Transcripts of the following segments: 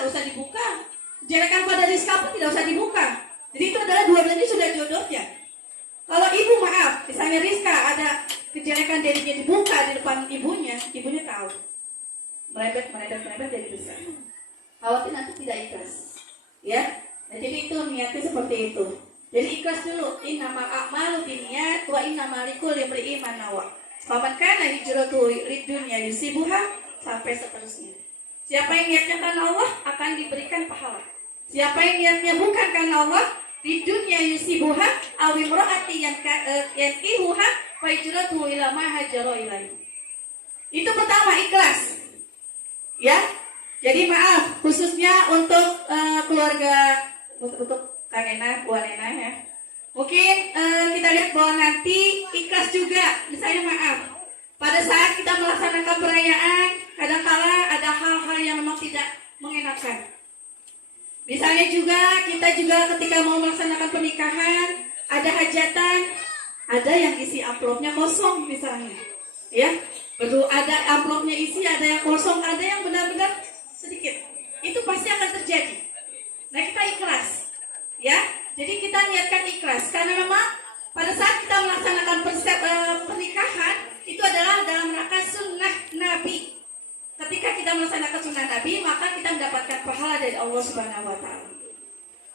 tidak usah dibuka. Jelekan pada Rizka pun tidak usah dibuka. Jadi itu adalah dua-duanya ini sudah jodohnya. Kalau ibu maaf, misalnya Rizka ada kejelekan dirinya dibuka di depan ibunya tahu. Merebet jadi besar. Khawatir nanti tidak ikhlas. Ya, nah, jadi itu niatnya seperti itu. Jadi ikhlas dulu. Innamal a'malu binniyat wa innamal likulli imri'in ma nawa. Faman kana hijratuhu lidunya yusibuha sampai seterusnya. Siapa yang niatnya karena Allah akan diberikan pahala. Siapa yang niatnya bukan karena Allah, di dunia yusibuha aw imra'ati yankihuha fa hijratuhu ila ma hajara ilaihi. Itu pertama, ikhlas. Ya. Jadi maaf khususnya untuk keluarga, untuk Kak Nena, Bu Nena ya. Mungkin kita lihat bahwa nanti ikhlas juga. Misalnya maaf, pada saat kita melaksanakan perayaan, kadang-kala ada hal-hal yang memang tidak mengenakan. Misalnya juga kita ketika mau melaksanakan pernikahan, ada hajatan, ada yang isi amplopnya kosong misalnya, ya. Betul, ada amplopnya isi, ada yang kosong, ada yang benar-benar sedikit. Itu pasti akan terjadi. Nah, kita ikhlas, ya. Jadi kita niatkan ikhlas karena memang pada saat kita melaksanakan pernikahan itu adalah dalam rangka sunnah Nabi. Ketika kita melaksanakan sunnah Nabi, maka kita mendapatkan pahala dari Allah Subhanahu wa taala.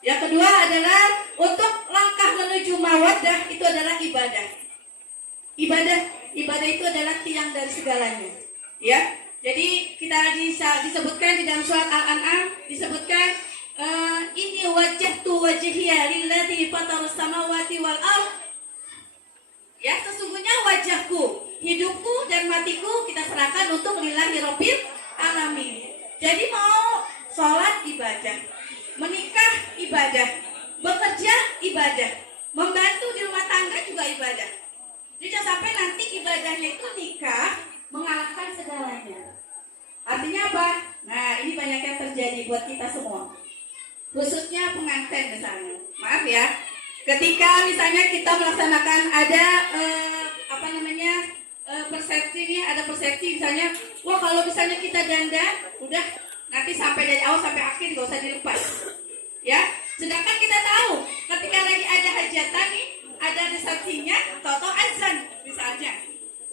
Yang kedua adalah untuk langkah menuju mawaddah, itu adalah ibadah. Ibadah itu adalah tiang dari segalanya. Ya. Jadi kita disebutkan di dalam surat Al-An'am disebutkan inni wajjahtu wajhiya lillazi fataras samawati wal ardh. Ya, sesungguhnya wajahku, hidupku dan matiku kita serahkan untuk lillahi rabbil alamin. Jadi mau sholat ibadah, menikah ibadah, bekerja ibadah, membantu di rumah tangga juga ibadah. Jadi jangan sampai nanti ibadahnya itu nikah mengalahkan segalanya. Artinya apa? Nah, ini banyak yang terjadi buat kita semua. Khususnya pengantin misalnya. Maaf ya. Ketika misalnya kita melaksanakan ada persepsi nih, ada persepsi misalnya, wah kalau misalnya kita dandan, udah nanti sampai dari awal sampai akhir gak usah dilepas. Ya. Sedangkan kita tahu ketika lagi ada hajatan nih, ada resepsinya, atau azan misalnya.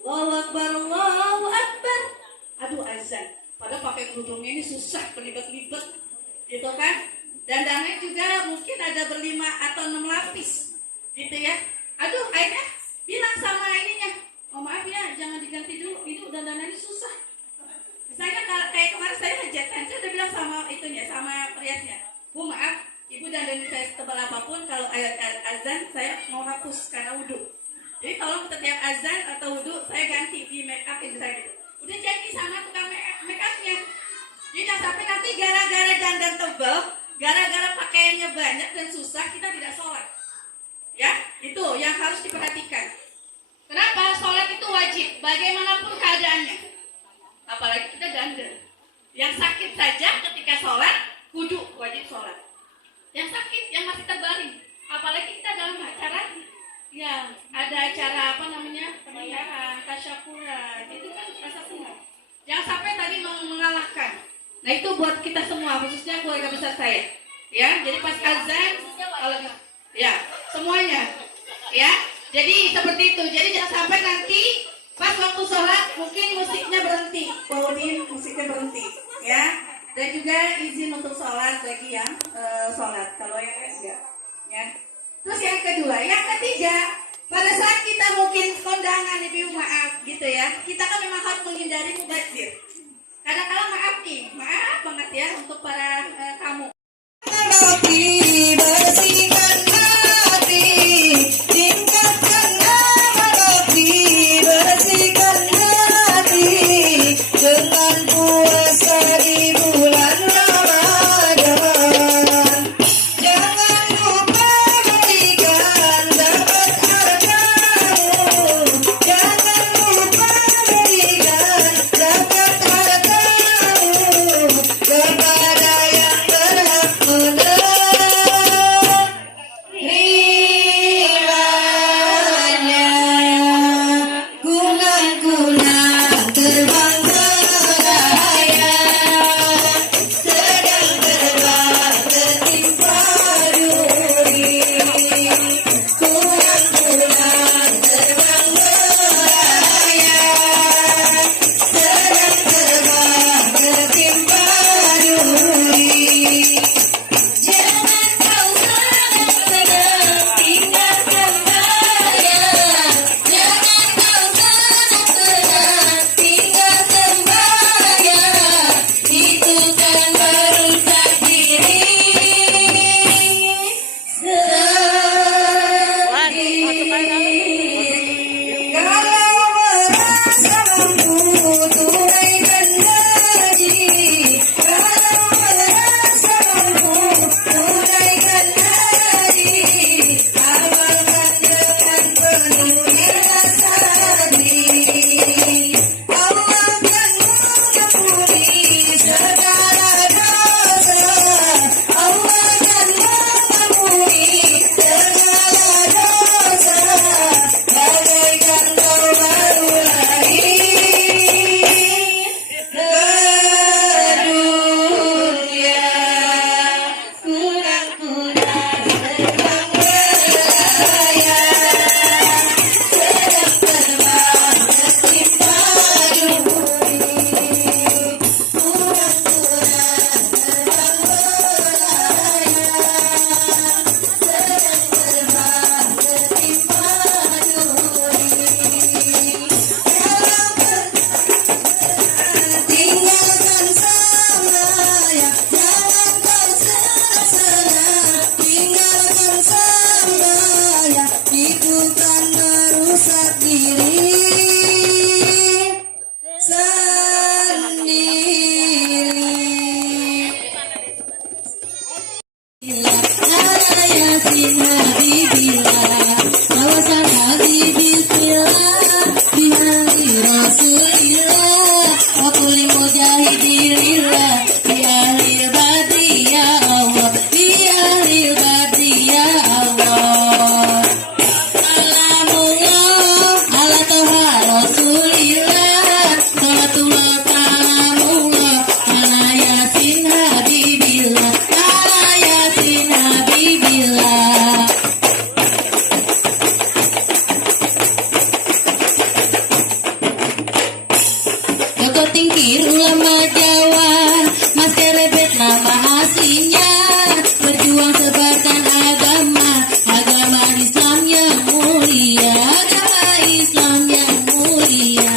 Allahu Akbar, Allahu Akbar. Aduh, azan. Padahal pakai kerudungnya ini susah, kelibet-libet, gitu kan? Dandannya juga mungkin ada 5 atau 6 lapis, gitu ya. Aduh, akhirnya bilang sama ininya, oh maaf ya, jangan diganti dulu, itu dandannya susah. Misalnya kayak kemarin saya hajatan, saya udah bilang sama itunya, sama periasnya, Bu maaf, ibu dandan saya setebal apapun, kalau ayat azan saya mau hapus karena wudhu. Jadi tolong setiap azan atau wudhu saya ganti di make up misalnya gitu. Udah janji sama tukang make upnya. Jadi jangan sampai nanti gara-gara dandan tebal, gara-gara pakaiannya banyak dan susah kita tidak sholat. Ya, itu yang harus diperhatikan. Kenapa? Sholat itu wajib, bagaimanapun keadaannya. Apalagi kita dandan. Yang sakit saja ketika sholat, kudu wajib sholat. Yang sakit, yang masih terbaring. Apalagi kita dalam acara, ya ada acara pernikahan, tasyakuran, itu kan rasa senang. Jangan sampai tadi mengalahkan. Nah itu buat kita semua, khususnya keluarga besar saya. Ya, jadi pas azan, kalau ya semuanya, ya. Jadi seperti itu. Jadi jangan sampai nanti pas waktu sholat mungkin musiknya berhenti, Paulin musiknya berhenti, ya. Dan juga izin untuk sholat bagi yang sholat. Kalau yang enggak, ya. Terus yang kedua, yang ketiga, pada saat kita mungkin kondangan ibu maaf gitu ya, kita kan memang harus menghindari mubazir. Kadang-kadang maaf nih, maaf banget ya untuk para kamu. Bersihkan hati, tingkatkan nama Rabbi, bersihkan hati dengan puasa di bulan Ramadan. Jangan lupa berikan zakat hartamu, jangan lupa berikan zakat hartamu kepada yang berhak. Alhamdulillah di akhir badri ya Allah, di akhir badri ya Allah. Salamullah ala toha Rasulillah, salatullah salamullah ala yasin habibillah, ala yasin habibillah. Joko Tingkir ulama Jawa, Mas Kerebet nama aslinya, berjuang sebarkan agama Islam yang mulia, agama Islam yang mulia.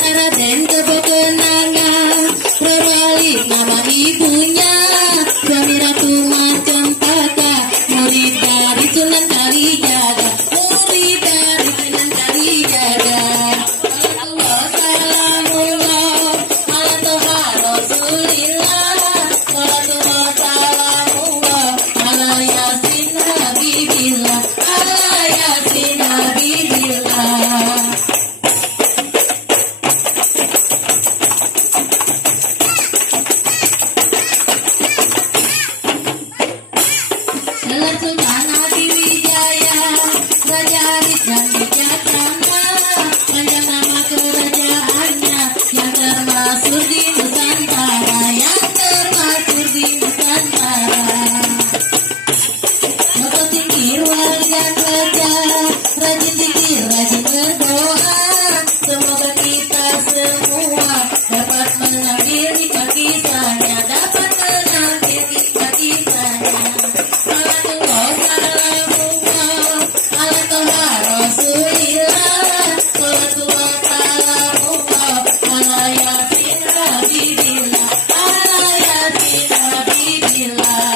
Raden Kebo Kenanga, Rorwali nama ibunya, suami Ratu Mas Cempaka, murid dari Sunan Kalijaga, murid dari Sunan Kalijaga. Salamullah ala toha Rasulillah, salatullah salamullah ala yasin habibillah, ala yasin habibillah. Gelar Sultan Hadiwijaya, Raja Arif dan bijaksana, panjang nama kerajaannya yang termasuk di Nusantara, yang termasuk di Nusantara. Joko Tingkir walian raja, rajin zikir, rajin berdoa, semoga kita semua dapat mengambil hikmah kisahnya, dapat mengambil hikmah kisahnya. Salatullah salamullah ala toha Rasulillah, salatullah salamullah ala yasin habibillah, ala yasin habibillah.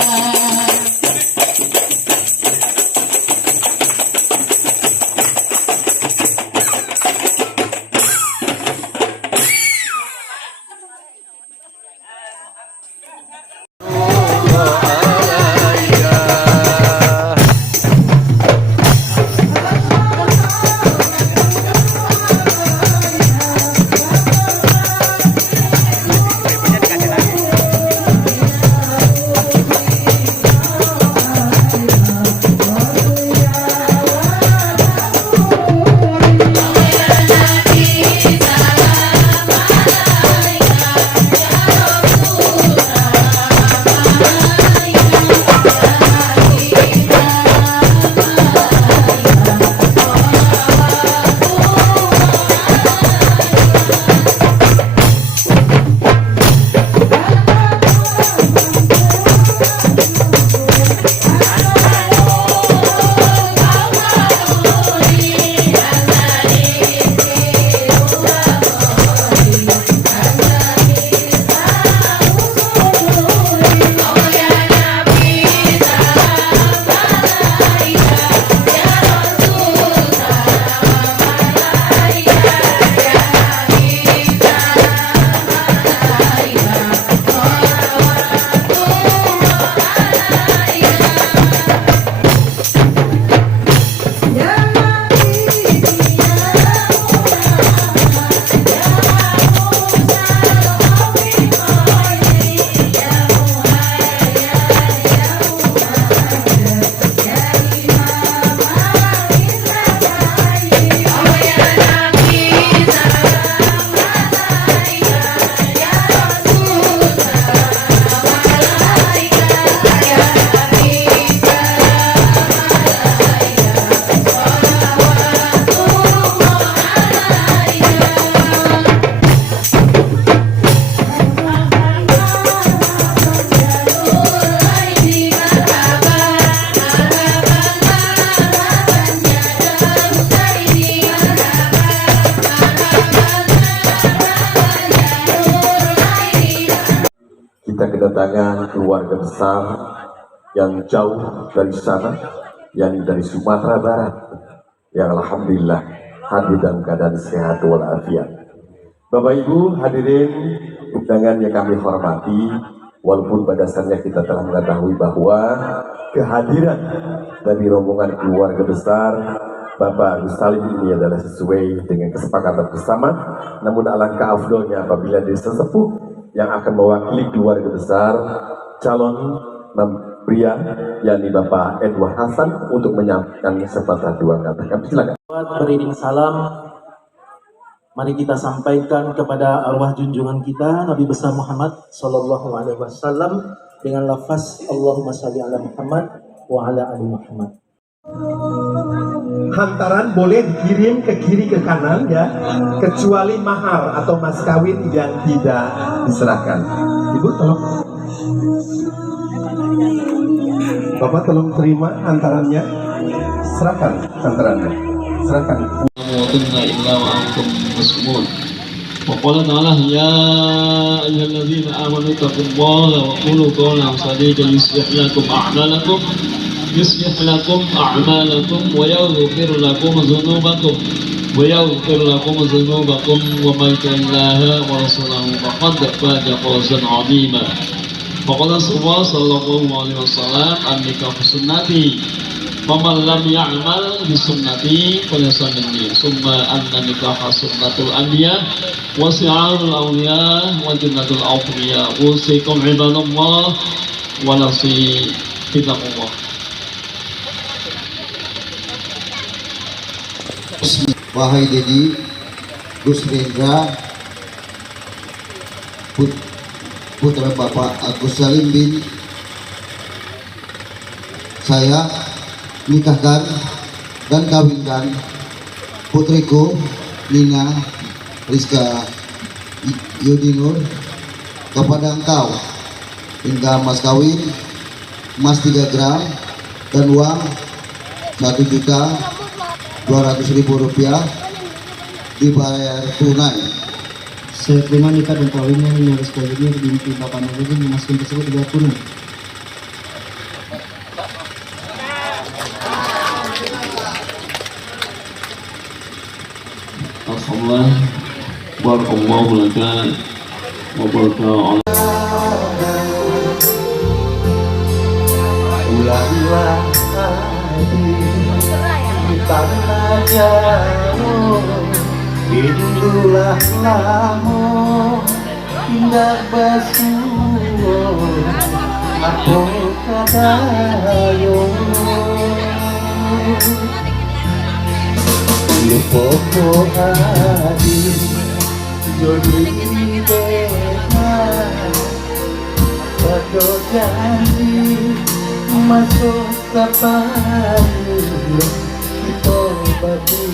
kita kedatangan keluarga besar yang jauh dari sana, yang dari Sumatera Barat, yang alhamdulillah hadir dalam keadaan sehat walafiat. Bapak Ibu hadirin undangan yang kami hormati, walaupun pada dasarnya kita telah mengetahui bahwa kehadiran dari rombongan keluarga besar Bapak Gus Salim ini adalah sesuai dengan kesepakatan bersama. Namun alangkah afdolnya apabila diri sesepuh yang akan mewakili keluarga besar calon pria yakni Bapak Edward Hasan untuk menyampaikan sepatah dua kata. Kami silakan. Beriring salam, mari kita sampaikan kepada arwah junjungan kita Nabi besar Muhammad Sallallahu Alaihi Wasallam dengan lafaz Allahumma shalli ala Muhammad wa ala ali Muhammad. Hantaran boleh dikirim ke kiri ke kanan ya, kecuali mahar atau mas kawin yang tidak diserahkan. Ibu tolong, Bapak tolong terima hantarannya, serahkan hantarannya, serahkan. تموتن إلا وأنتم مسلمون وقال تعالى يا أيها الذين آمنوا اتقوا الله وقولوا قولا سديدا يصلح لكم أعمالكم ويغفر لكم ذنوبكم ومن يطع الله ورسوله فقد فاز فوزا عظيما وقال صلى الله عليه وسلم النكاح سنتي فمن لم يعمل بسنتي فليس مني ثم أن النكاح سنة الأنبياء وشعار الأولياء وجنة الأوفياء أوصيكم عباد الله ونفسي بتقوى الله. Wahai Dedi Gus Rendra putra Bapak Agus Salim bin, saya nikahkan dan kawinkan putriku Nina Rizka Yudinur kepada engkau hingga mas kawin emas 3 gram dan uang 1.200.000 rupiah dibayar tunai. Saya terima nikah dan kawinnya Nina Rizka Yudinur binti Bapak Nurudin memasukkan tersebut dibayar tunai. Alhamdulillah, barakallahu laka wa baraka Ulanglah di tanah jauh, rindulah lamu indah basuh aku kadayo lupopo adi jodi dema pada janji masuk kapan kita batu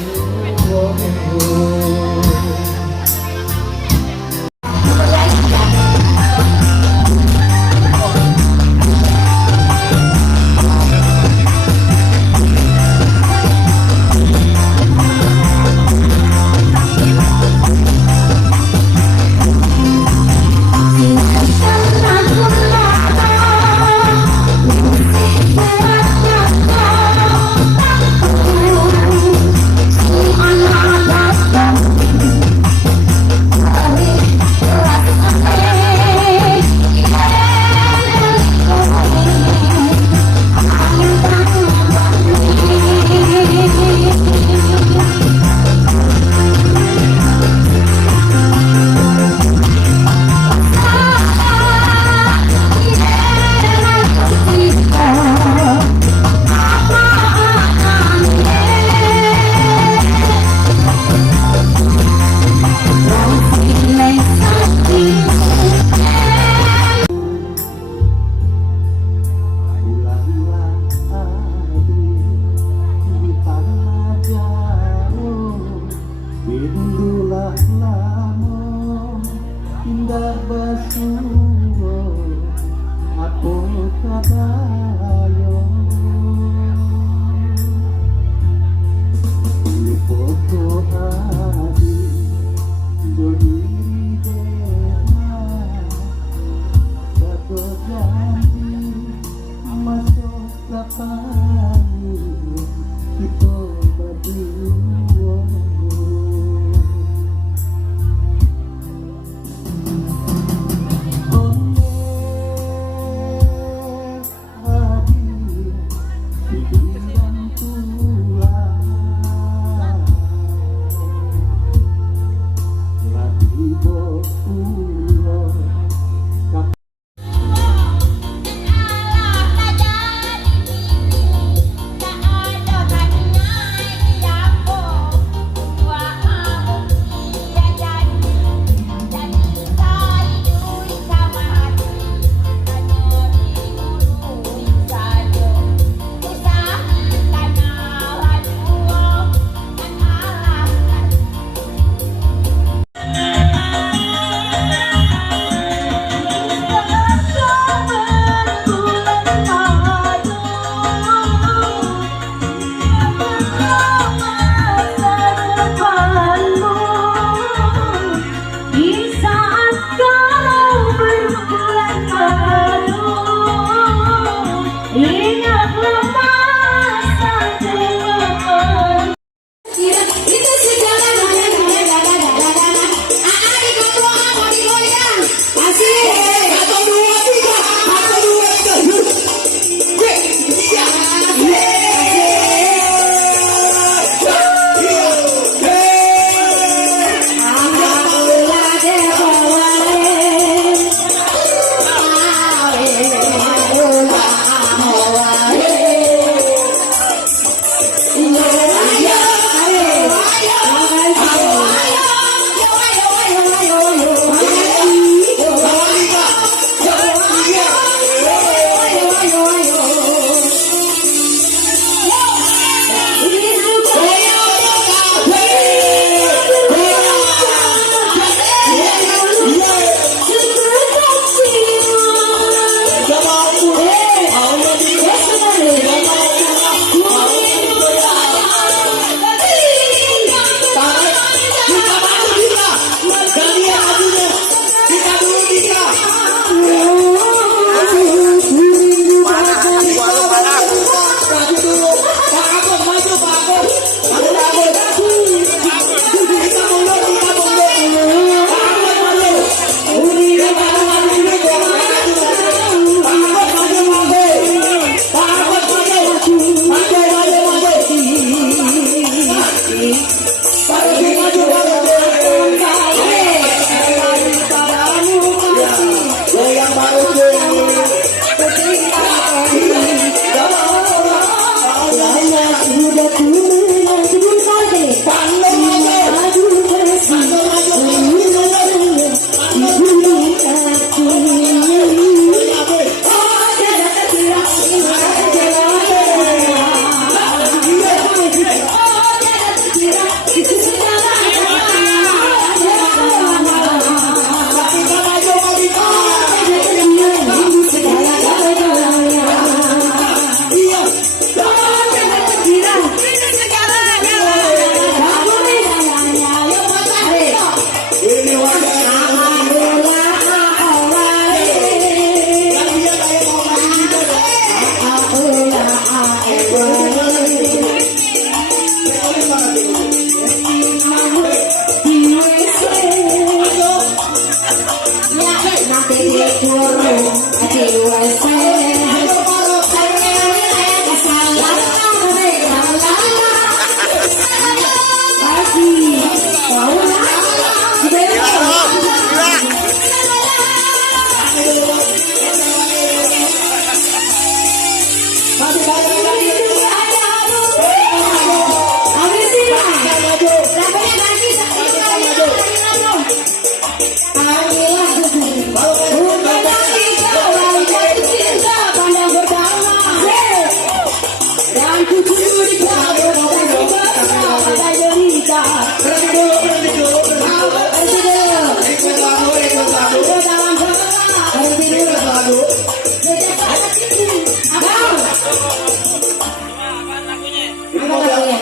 hati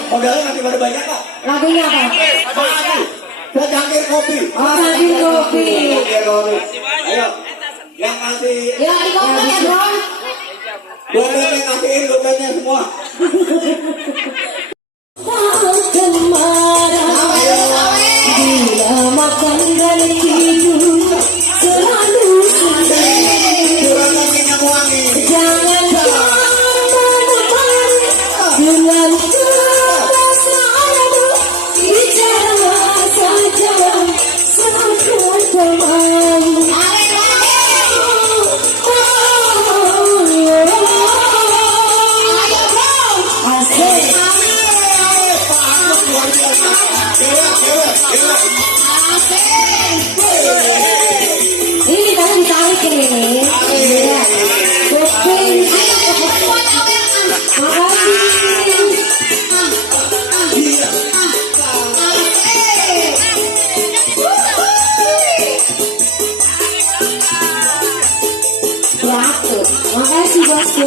Modalnya nanti pada banyak kok. Lagunya apa? Saya cangkir kopi. Oh, cangkir kopi. Ayo, yang ngasih. Ya, di kopi ya, bro. Boleh yang ngasihin dompetnya semua. Bila makan dan tidur selalu jangan dengan kebesaran bicara saja seakan teman. Ini kalian ditarik ini. Iya. Kuping. Makasih bosku.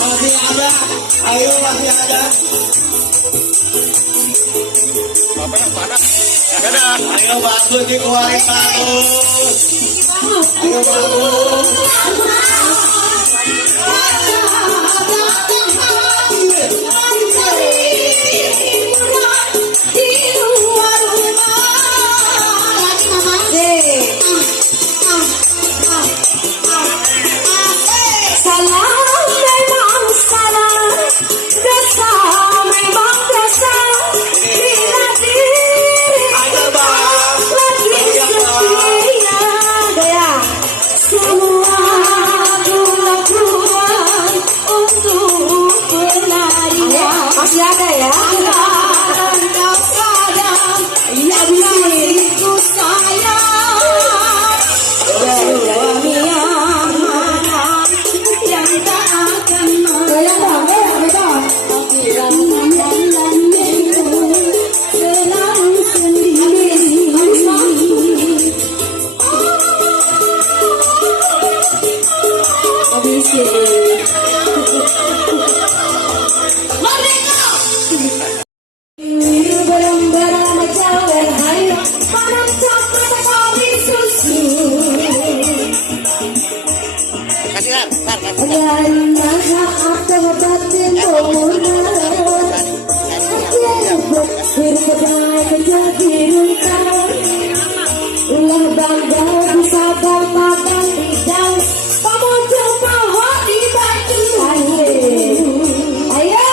Masih ada, ayo masih ada. Ayo bagus dikeluarin bagus. Ayo bagus. ada ya. Anda sayang, ya diriku sayang. Suami yang mana yang tak akan akhiran jalan itu selalu sendiri. Ulah bangga bisa bermakan hidang, kamu coba di baju. Ayo.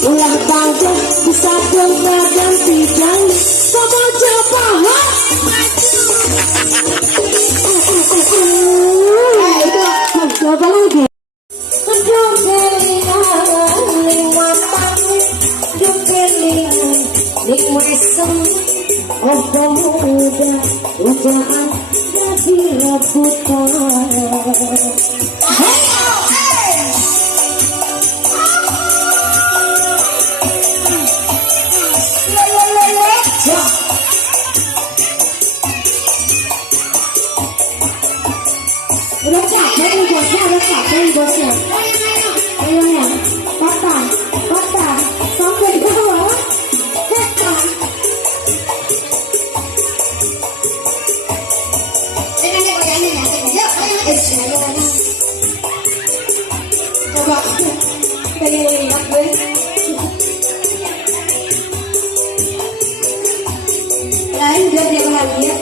Ulah bangga bisa bermakan hidang, kamu coba coba lagi. Oh pemuda ujian jadi rebutan. Udah capek nih bosnya, ayo ya, patah, sampai di bawah. Coba, pengen lihat gue. Lain biar dia bahagia.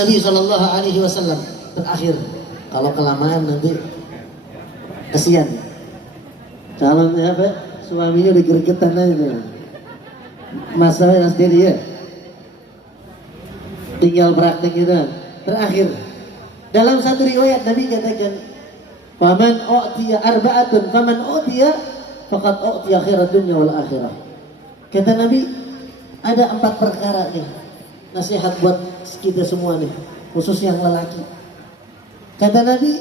Nabi Shallallahu Alaihi Wasallam terakhir. Kalau kelamaan nanti kesian. Calonnya apa? Suaminya udah gregetan aja. Masalahnya sendiri ya. Tinggal prakteknya. Terakhir. Dalam satu riwayat Nabi katakan, "Faman u'tiya arba'atun, faman u'tiya faqad u'tiya khairat dunya wal akhirah." Kata Nabi, ada 4 perkara nih. Nasihat buat kita semua nih, khususnya yang lelaki. Kata Nabi,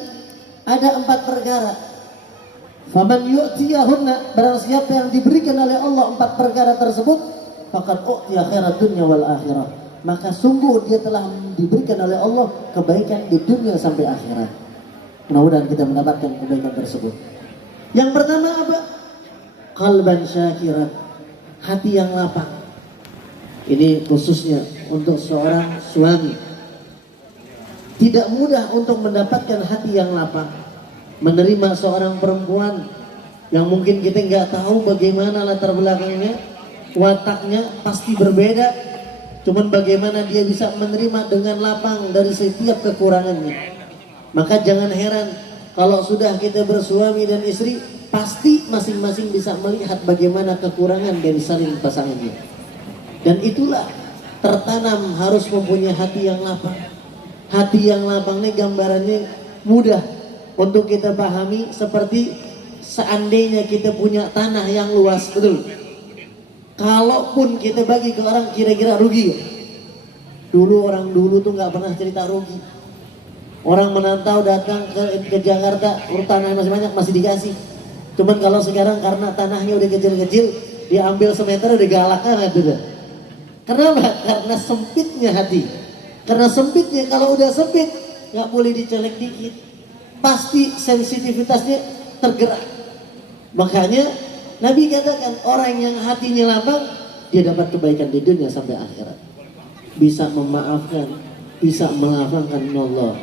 ada 4 perkara. Faman yu'tiyahunna, barang siapa yang diberikan oleh Allah 4 perkara tersebut, faqad u'tiya khairat dunya wal akhirah. Maka sungguh dia telah diberikan oleh Allah kebaikan di dunia sampai akhirat. Mudah-mudahan kita mendapatkan kebaikan tersebut. Yang pertama apa? Qalban syakiran, hati yang lapang. Ini khususnya untuk seorang suami. Tidak mudah untuk mendapatkan hati yang lapang. Menerima seorang perempuan yang mungkin kita nggak tahu bagaimana latar belakangnya, wataknya pasti berbeda. Cuman bagaimana dia bisa menerima dengan lapang dari setiap kekurangannya. Maka jangan heran kalau sudah kita bersuami dan istri, pasti masing-masing bisa melihat bagaimana kekurangan dari saling pasangannya. Dan itulah tertanam harus mempunyai hati yang lapang. Hati yang lapang ini gambarannya mudah untuk kita pahami, seperti seandainya kita punya tanah yang luas, betul. Kalaupun kita bagi ke orang, kira-kira rugi. Dulu orang dulu tuh nggak pernah cerita rugi. Orang menantau datang ke Jakarta, tanah masih banyak, masih dikasih. Cuman kalau sekarang karena tanahnya udah kecil-kecil, diambil semeter udah galak banget udah. Kenapa? Karena sempitnya hati. Karena sempitnya, kalau udah sempit nggak boleh dicolek dikit, pasti sensitivitasnya tergerak. Makanya Nabi katakan orang yang hatinya lapang, dia dapat kebaikan di dunia sampai akhirat. Bisa memaafkan, bisa melapangkan Allah.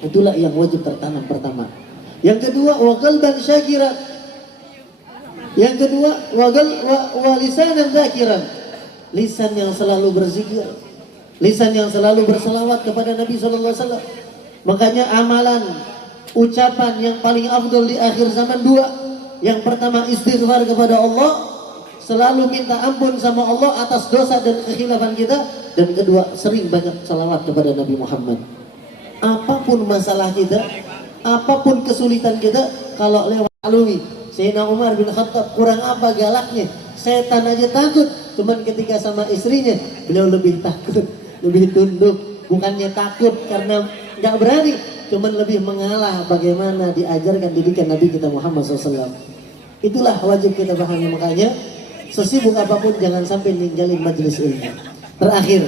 Itulah yang wajib tertanam pertama. Yang kedua, wa qalban syakiran. Yang kedua, wa lisanan dzakiran. Lisan yang selalu berzikir, lisan yang selalu berselawat kepada Nabi SAW. Makanya amalan, ucapan yang paling afdal di akhir zaman 2. Yang pertama istighfar kepada Allah, selalu minta ampun sama Allah atas dosa dan kekhilafan kita. Dan kedua, sering banyak salawat kepada Nabi Muhammad. Apapun masalah kita, apapun kesulitan kita, kalau lewat alumi Sayyidina Umar bin Khattab, kurang apa galaknya, setan aja takut. Cuman ketika sama istrinya, beliau lebih takut, lebih tunduk. Bukannya takut karena nggak berani, cuman lebih mengalah bagaimana diajarkan didikan Nabi kita Muhammad SAW. Itulah wajib kita pahami. Makanya sesibuk apapun jangan sampai ninggalin majelis ilmu. Terakhir,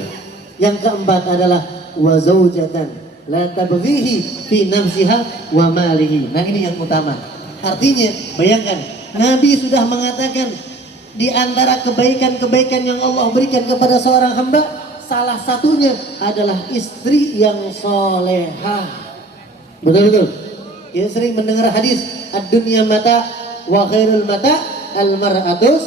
yang keempat adalah wa zaujatan la tabghihi fi nafsiha wa malihi. Nah ini yang utama. Artinya bayangkan, Nabi sudah mengatakan di antara kebaikan-kebaikan yang Allah berikan kepada seorang hamba, salah satunya adalah istri yang solehah. Betul-betul. Kita sering mendengar hadis, ad-dunya mata wa khairul mata al-mar'atus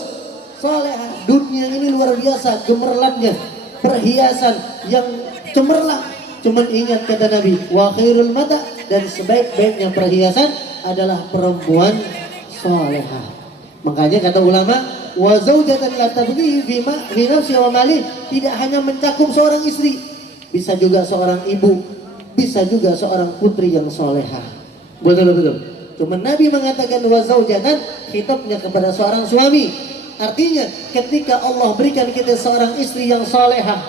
solehah. Dunia ini luar biasa gemerlapnya, perhiasan yang cemerlang. Cuman ingat kata Nabi, wa khairul mata, dan sebaik-baiknya perhiasan adalah perempuan solehah. Makanya kata ulama, wa zaujatan la tabghi fi nafsi wa mali, tidak hanya mencakup seorang istri, bisa juga seorang ibu, bisa juga seorang putri yang solehah. Betul-betul. Cuman Nabi mengatakan wa zaujatan, khitabnya kepada seorang suami. Artinya ketika Allah berikan kita seorang istri yang solehah,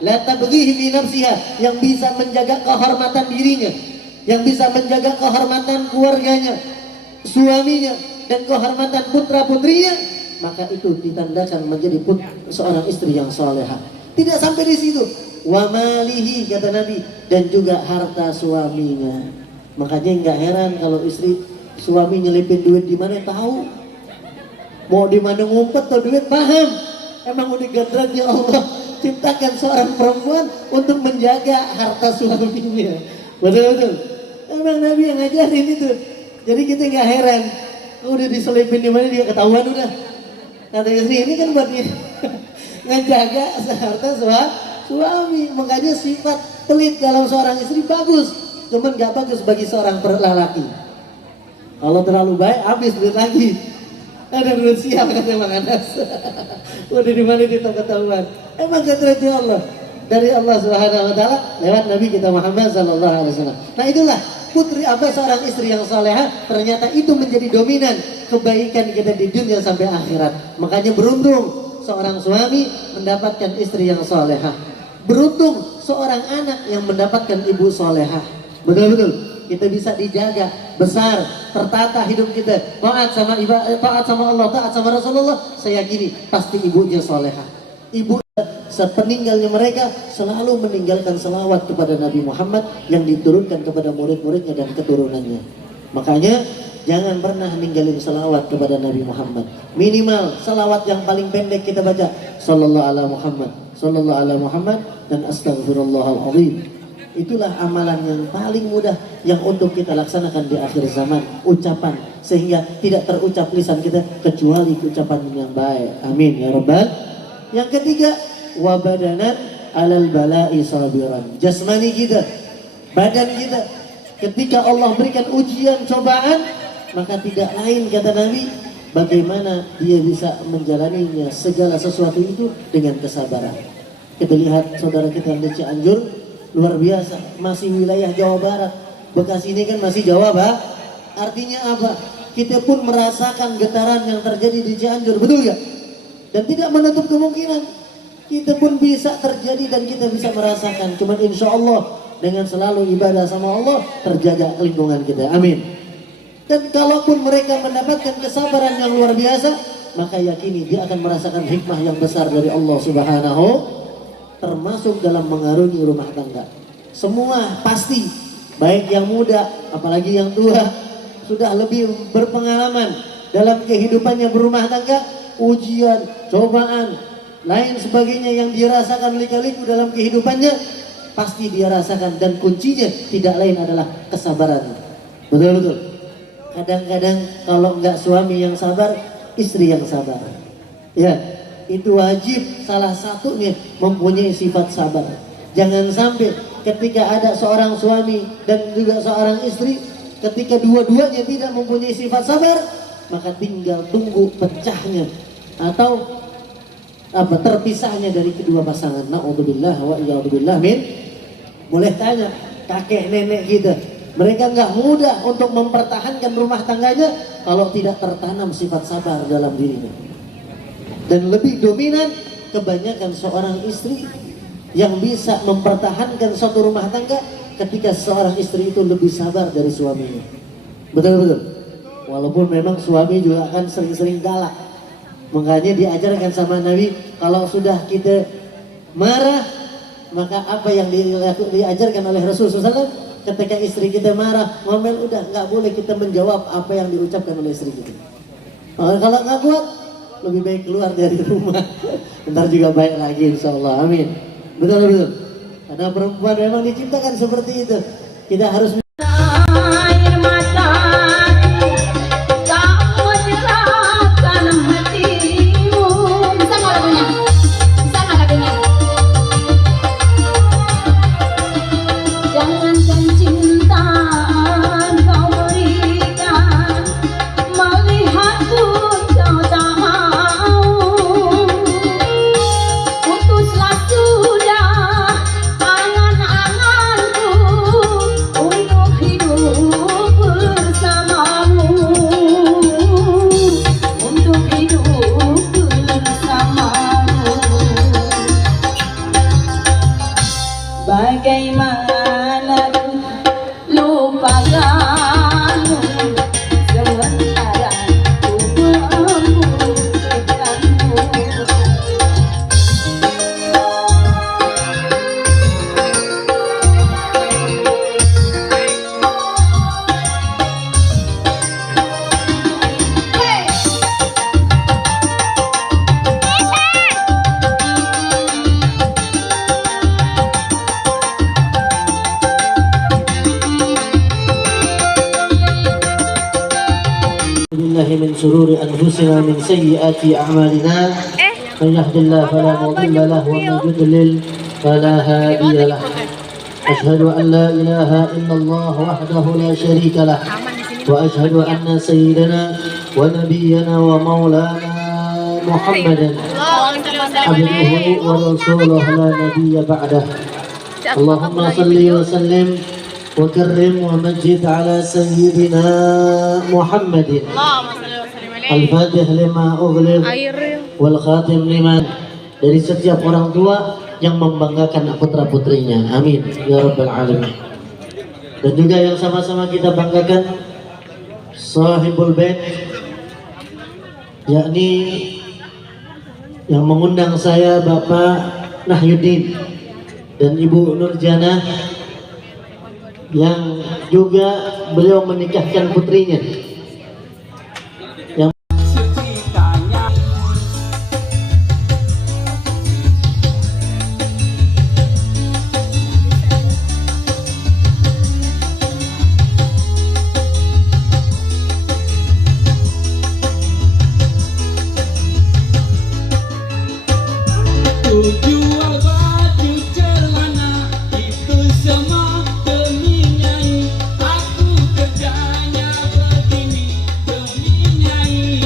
la tabghihi fi nafsiha, yang bisa menjaga kehormatan dirinya, yang bisa menjaga kehormatan keluarganya, suaminya, dan kehormatan putra-putrinya, maka itu ditandakan menjadi seorang istri yang solehah. Tidak sampai di situ, wa malihi kata Nabi, dan juga harta suaminya. Makanya nggak heran kalau istri suami nyelipin duit di mana tahu. Mau di mana ngumpet atau duit, paham. Emang udah gadratnya Allah ciptakan seorang perempuan untuk menjaga harta suaminya. Betul-betul. Emang Nabi yang ngajarin itu. Jadi kita nggak heran. Udah diselipin di mana dia ketahuan udah. Kata istri ini kan buat dia ngejaga harta suami. Makanya sifat pelit dalam seorang istri bagus. Cuman nggak bagus bagi seorang lelaki. Kalau terlalu baik habis duit lagi. Ada duit sial kata Mang Anas. Udah di mana kita ketahuan. Emang gadratnya Allah dari Allah Subhanahu wa taala lewat Nabi kita Muhammad sallallahu alaihi wasallam. Nah itulah putri seorang istri yang salehah, ternyata itu menjadi dominan kebaikan kita di dunia sampai akhirat. Makanya beruntung seorang suami mendapatkan istri yang salehah. Beruntung seorang anak yang mendapatkan ibu salehah. Betul-betul kita bisa dijaga besar, tertata hidup kita, taat sama taat sama Allah, taat sama Rasulullah. Saya yakini pasti ibunya salehah. Ibu sepeninggalnya mereka selalu meninggalkan selawat kepada Nabi Muhammad yang diturunkan kepada murid-muridnya dan keturunannya. Makanya jangan pernah ninggalin selawat kepada Nabi Muhammad. Minimal selawat yang paling pendek kita baca sallallahu ala Muhammad, sallallahu ala Muhammad, dan astagfirullahaladzim. Itulah amalan yang paling mudah yang untuk kita laksanakan di akhir zaman. Ucapan sehingga tidak terucap lisan kita kecuali ucapan yang baik. Amin ya rabbal. Yang ketiga, wabadanan alal bala'i sabiran. Jasmani kita, badan kita, ketika Allah berikan ujian cobaan, maka tidak lain kata Nabi, bagaimana dia bisa menjalaninya segala sesuatu itu dengan kesabaran. Kita lihat saudara kita yang di Cianjur, luar biasa, masih wilayah Jawa Barat. Bekasi ini kan masih Jawa, Pak. Artinya apa? Kita pun merasakan getaran yang terjadi di Cianjur, betul gak? Dan tidak menutup kemungkinan kita pun bisa terjadi dan kita bisa merasakan. Cuman insya Allah dengan selalu ibadah sama Allah terjaga lingkungan kita. Amin. Dan kalaupun mereka mendapatkan kesabaran yang luar biasa, maka yakini dia akan merasakan hikmah yang besar dari Allah Subhanahu, termasuk dalam mengarungi rumah tangga. Semua pasti, baik yang muda apalagi yang tua, sudah lebih berpengalaman dalam kehidupannya berumah tangga. Ujian, cobaan, lain sebagainya yang dirasakan lika-liku dalam kehidupannya pasti dia rasakan, dan kuncinya tidak lain adalah kesabaran. Betul-betul. Kadang-kadang kalau enggak suami yang sabar, istri yang sabar. Ya, itu wajib salah satunya mempunyai sifat sabar. Jangan sampai ketika ada seorang suami dan juga seorang istri, ketika dua-duanya tidak mempunyai sifat sabar, maka tinggal tunggu pecahnya atau terpisahnya dari kedua pasangan. Na'udzubillah wa iyadzubillah min. Boleh tanya kakek nenek kita, mereka nggak mudah untuk mempertahankan rumah tangganya kalau tidak tertanam sifat sabar dalam dirinya. Dan lebih dominan kebanyakan seorang istri yang bisa mempertahankan suatu rumah tangga ketika seorang istri itu lebih sabar dari suaminya. Betul-betul. Walaupun memang suami juga akan sering-sering galak. Makanya diajarkan sama Nabi, kalau sudah kita marah, maka apa yang diajarkan oleh Rasulullah SAW, ketika istri kita marah, ngomel, udah nggak boleh kita menjawab apa yang diucapkan oleh istri kita. Kalau nggak kuat, lebih baik keluar dari rumah. Ntar juga baik lagi, insya Allah. Amin. Betul-betul. Karena perempuan memang diciptakan seperti itu. Kita harus air mata tak menyerahkan hatimu. Bisa nggak lagunya? Bisa nggak lagunya? Jangankan cintaan kau berikan, melihat pun kau tak mau. Putuslah sudah angan-anganku untuk بالله من شرور أنفسنا ومن سيئات أعمالنا من يهد الله فلا مضل له ومن يضلل فلا هادي له أشهد أن لا إله إلا الله وحده لا شريك له وأشهد أن سيدنا ونبينا ومولانا محمدا عبده ورسوله لا نبي بعده اللهم صل وسلم وكرم ومجد على سيدنا محمد الفاتح لما أغلق والخاتم لما. Dari setiap orang tua yang membanggakan putra putrinya, amin ya rabbal alamin. Dan juga yang sama-sama kita banggakan sahibul bait, yakni yang mengundang saya Bapak Nahyuddin dan Ibu Nurjana, yang juga beliau menikahkan putrinya. Yang jual baju celana itu semua demi nyai, aku kerjanya begini demi nyai.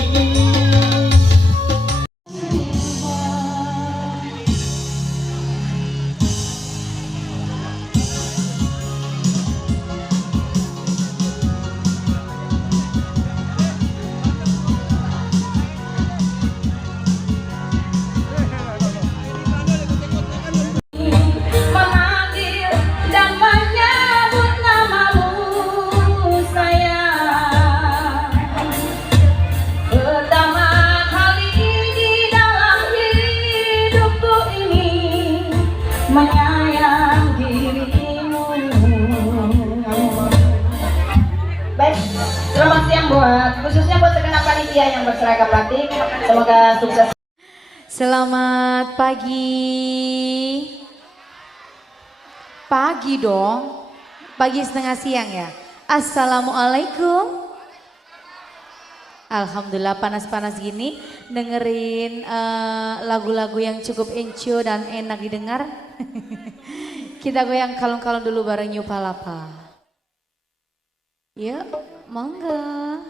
Memanggil dan menyebut namamu sayang, pertama kali di dalam hidupku ini menyayang dirimu. Baik, selamat siang buat khususnya buat segenap panitia yang berseragam batik. Semoga sukses. Selamat pagi. Pagi dong. Pagi setengah siang ya. Assalamualaikum. Alhamdulillah panas-panas gini dengerin lagu-lagu yang cukup encu dan enak didengar. Kita goyang kalung-kalung dulu bareng New Palapa. Yuk, monggo.